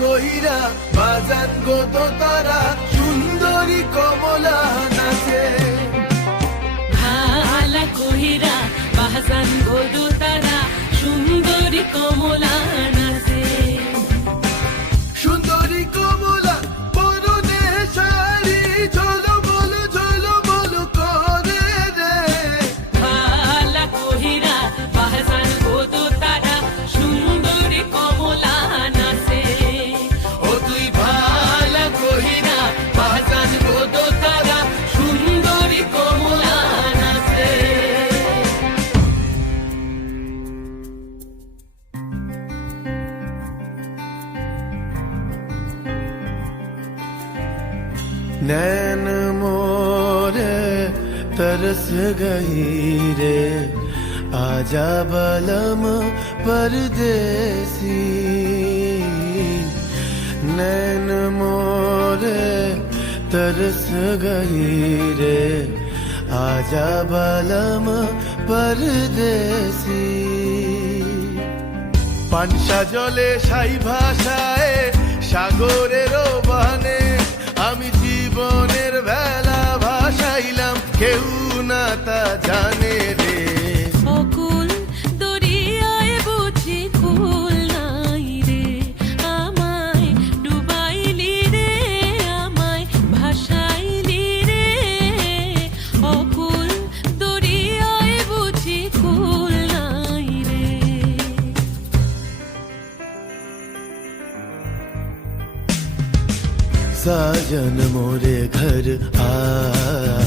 কইরা বাজান গো তারা नैन मोरे तरस गई रे आजा बलम परदेसी नैन मोरे तरस गई रे आजा बलम परदेसी পানসা জলে সাই ভাষায় সাগরের বানে জানে রে অকুল দরিয়ায় বুঝি কুল নাই রে আমায় ডুবাইলি রে আমায় ভাসাইলি রে অকুল দরিয়ায় বুঝি কুল নাই রে साजन मोरे घर आवे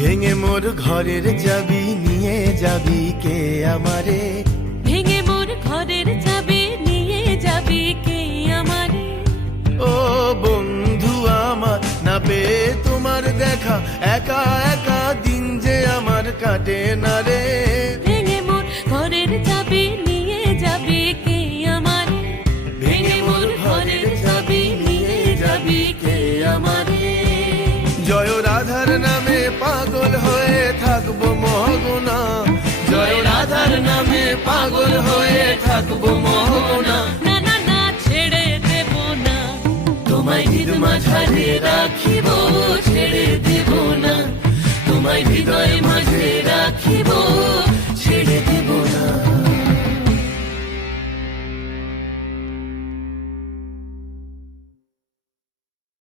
ভেঙে মোর ঘরের যাবি নিয়ে যাবি কে আমারে? ভেঙে মোর ঘরের চাবি নিয়ে যাবি কে আমারে? ও বন্ধু আমার না পেয়ে তোমার দেখা একা একা দিন যে আমার কাটে না রে। থাকব মহগুনা। জয় রাধার নামে পাগল হয়ে থাকব মহগুনা। না না না ছেড়ে দেব না। তোমায় ভিদ মাঝারে রাখিব ছেড়ে দেব না। তোমায় হৃদয় মাঝে রাখিব